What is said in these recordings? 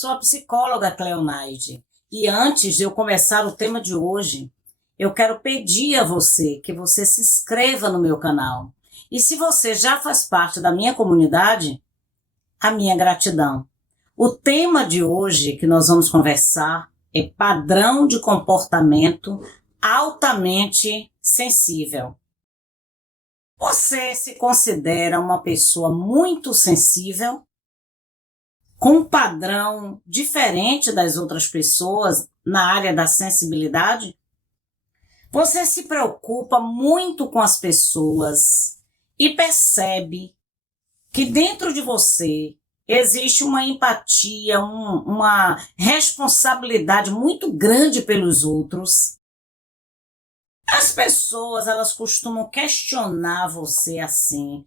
sou a psicóloga Cleonaide e antes de eu começar o tema de hoje, eu quero pedir a você que você se inscreva no meu canal. E se você já faz parte da minha comunidade, a minha gratidão. O tema de hoje que nós vamos conversar é padrão de comportamento altamente sensível. Você se considera uma pessoa muito sensível? Com um padrão diferente das outras pessoas na área da sensibilidade? Você se preocupa muito com as pessoas e percebe que dentro de você existe uma empatia, uma responsabilidade muito grande pelos outros. As pessoas, elas costumam questionar você assim: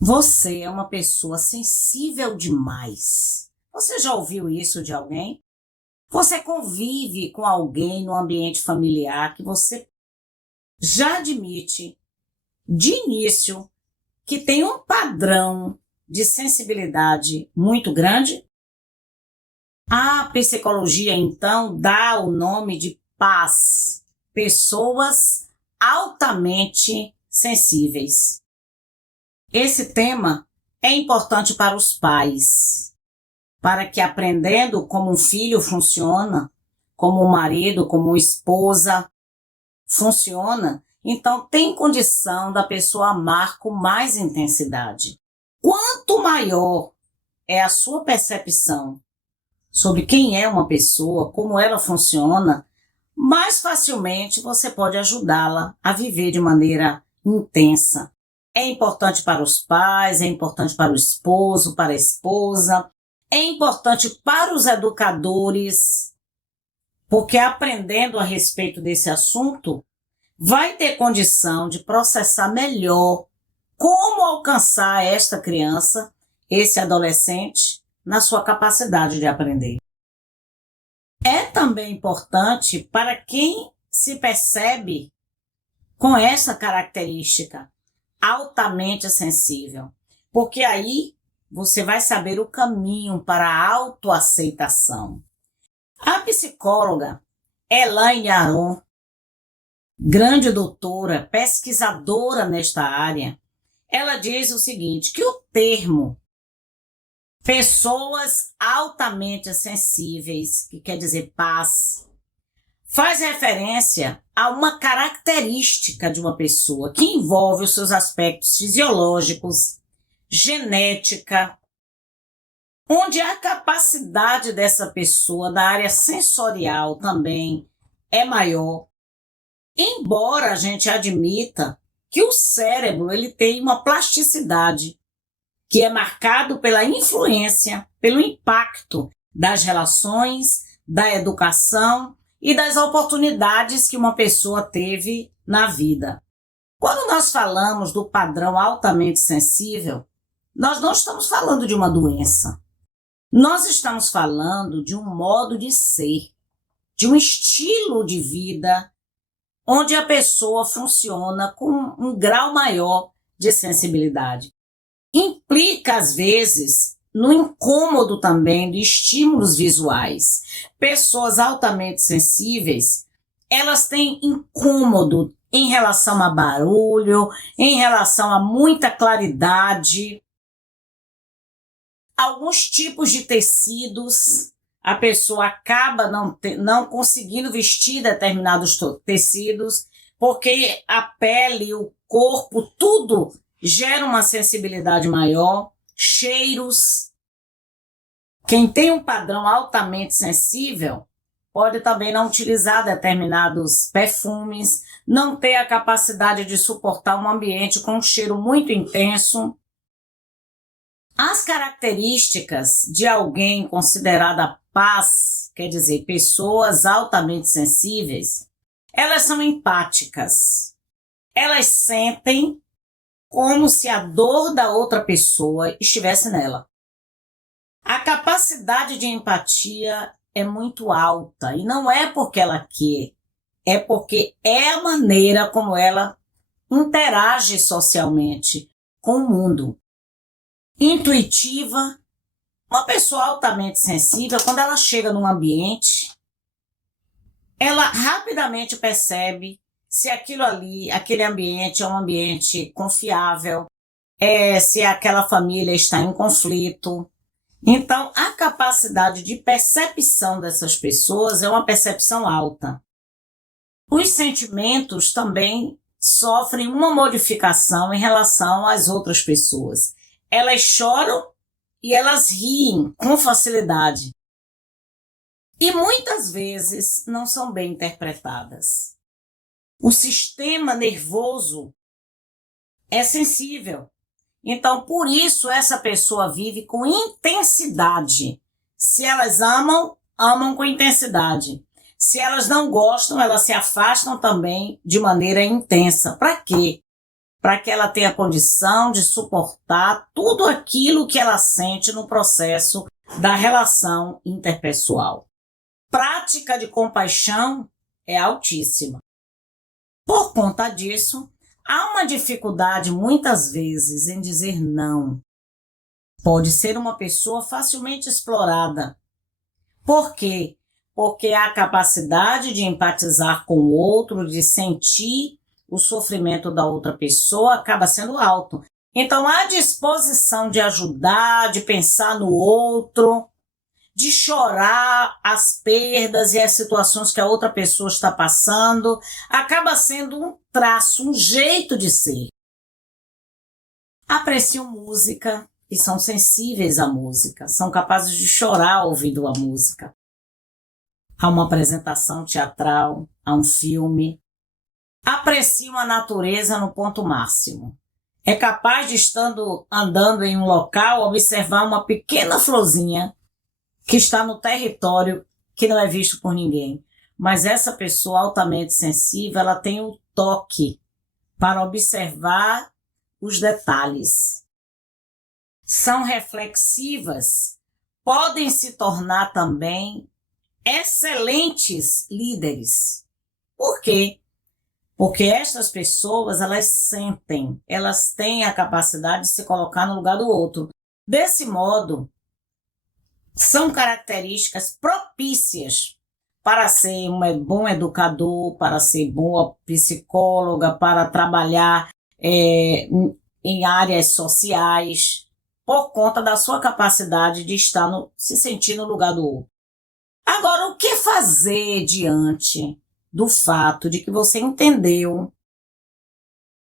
você é uma pessoa sensível demais. Você já ouviu isso de alguém? Você convive com alguém no ambiente familiar que você já admite de início que tem um padrão de sensibilidade muito grande? A psicologia, então, dá o nome de PAS, pessoas altamente sensíveis. Esse tema é importante para os pais, para que aprendendo como um filho funciona, como um marido, como uma esposa funciona, então tem condição da pessoa amar com mais intensidade. Quanto maior é a sua percepção sobre quem é uma pessoa, como ela funciona, mais facilmente você pode ajudá-la a viver de maneira intensa. É importante para os pais, é importante para o esposo, para a esposa, é importante para os educadores, porque aprendendo a respeito desse assunto, vai ter condição de processar melhor como alcançar esta criança, esse adolescente, na sua capacidade de aprender. É também importante para quem se percebe com essa característica altamente sensível, porque aí você vai saber o caminho para a autoaceitação. A psicóloga Elaine Aron, grande doutora, pesquisadora nesta área, ela diz o seguinte, que o termo pessoas altamente sensíveis, que quer dizer PAS, faz referência a uma característica de uma pessoa que envolve os seus aspectos fisiológicos, genética, onde a capacidade dessa pessoa na área sensorial também é maior. Embora a gente admita que o cérebro ele tem uma plasticidade que é marcado pela influência, pelo impacto das relações, da educação e das oportunidades que uma pessoa teve na vida. Quando nós falamos do padrão altamente sensível, nós não estamos falando de uma doença. Nós estamos falando de um modo de ser, de um estilo de vida, onde a pessoa funciona com um grau maior de sensibilidade. Implica, às vezes, no incômodo também de estímulos visuais. Pessoas altamente sensíveis, elas têm incômodo em relação a barulho, em relação a muita claridade. Alguns tipos de tecidos, a pessoa acaba não conseguindo vestir determinados tecidos, porque a pele, o corpo, tudo gera uma sensibilidade maior. Cheiros. Quem tem um padrão altamente sensível pode também não utilizar determinados perfumes, não ter a capacidade de suportar um ambiente com um cheiro muito intenso. As características de alguém considerada PAS, quer dizer, pessoas altamente sensíveis, elas são empáticas. Elas sentem como se a dor da outra pessoa estivesse nela. A capacidade de empatia é muito alta e não é porque ela quer, é porque é a maneira como ela interage socialmente com o mundo. Intuitiva Uma pessoa altamente sensível, quando ela chega num ambiente, ela rapidamente percebe se aquilo ali, aquele ambiente é um ambiente confiável, se aquela família está em conflito. Então, a capacidade de percepção dessas pessoas é uma percepção alta. Os sentimentos também sofrem uma modificação em relação às outras pessoas. Elas choram e elas riem com facilidade. E muitas vezes não são bem interpretadas. O sistema nervoso é sensível. Então, por isso, essa pessoa vive com intensidade. Se elas amam, amam com intensidade. Se elas não gostam, elas se afastam também de maneira intensa. Para quê? Para que ela tenha condição de suportar tudo aquilo que ela sente no processo da relação interpessoal. Prática de compaixão é altíssima. Por conta disso, há uma dificuldade muitas vezes em dizer não. Pode ser uma pessoa facilmente explorada. Por quê? Porque há a capacidade de empatizar com o outro, de sentir o sofrimento da outra pessoa, acaba sendo alto. Então, a disposição de ajudar, de pensar no outro, de chorar as perdas e as situações que a outra pessoa está passando, acaba sendo um traço, um jeito de ser. Apreciam música e são sensíveis à música, são capazes de chorar ouvindo a música. A uma apresentação teatral, a um filme. Apreciam a natureza no ponto máximo. É capaz de, andando em um local, observar uma pequena florzinha que está no território que não é visto por ninguém. Mas essa pessoa altamente sensível, ela tem o toque para observar os detalhes. São reflexivas, podem se tornar também excelentes líderes. Por quê? Porque estas pessoas, elas sentem, elas têm a capacidade de se colocar no lugar do outro. Desse modo, são características propícias para ser um bom educador, para ser boa psicóloga, para trabalhar em áreas sociais, por conta da sua capacidade de estar se sentir no lugar do outro. Agora, o que fazer diante do fato de que você entendeu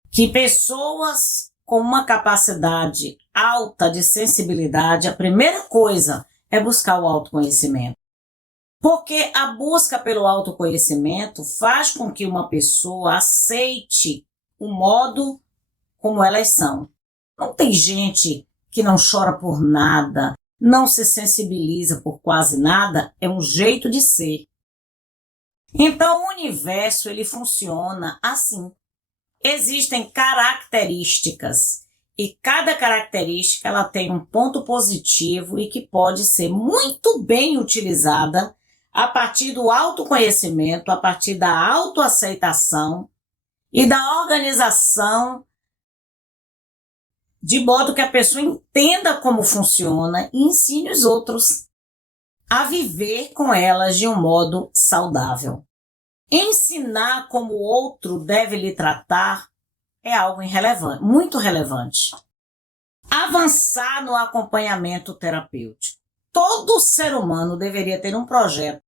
que pessoas com uma capacidade alta de sensibilidade, a primeira coisa é buscar o autoconhecimento. Porque a busca pelo autoconhecimento faz com que uma pessoa aceite o modo como elas são. Não tem gente que não chora por nada, não se sensibiliza por quase nada, é um jeito de ser. Então, o universo, ele funciona assim. Existem características e cada característica ela tem um ponto positivo e que pode ser muito bem utilizada a partir do autoconhecimento, a partir da autoaceitação e da organização, de modo que a pessoa entenda como funciona e ensine os outros a viver com elas de um modo saudável. Ensinar como o outro deve lhe tratar é algo irrelevante, muito relevante. Avançar no acompanhamento terapêutico. Todo ser humano deveria ter um projeto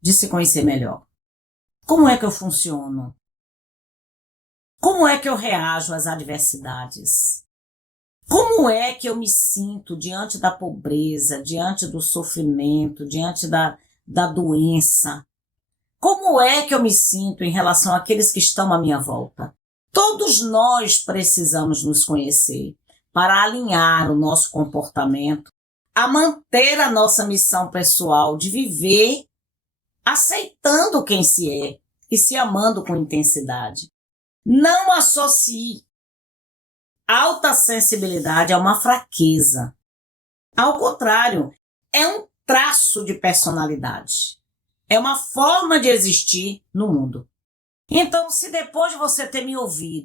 de se conhecer melhor. Como é que eu funciono? Como é que eu reajo às adversidades? Como é que eu me sinto diante da pobreza, diante do sofrimento, diante da doença? Como é que eu me sinto em relação àqueles que estão à minha volta? Todos nós precisamos nos conhecer para alinhar o nosso comportamento, a manter a nossa missão pessoal de viver aceitando quem se é e se amando com intensidade. Não associe alta sensibilidade a uma fraqueza. Ao contrário, é um traço de personalidade. É uma forma de existir no mundo. Então, se depois de você ter me ouvido,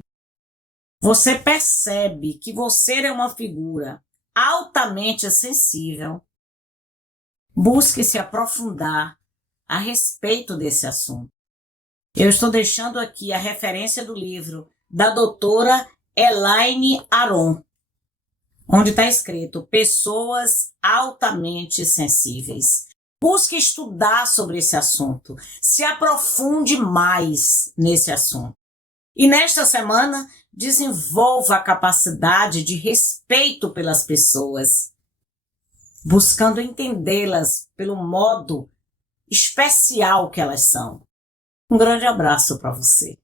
você percebe que você é uma figura altamente sensível, Busque se aprofundar a respeito desse assunto. Eu estou deixando aqui a referência do livro da doutora Elaine Aron, onde está escrito Pessoas Altamente Sensíveis. Busque estudar sobre esse assunto, se aprofunde mais nesse assunto. E nesta semana, desenvolva a capacidade de respeito pelas pessoas, buscando entendê-las pelo modo especial que elas são. Um grande abraço para você.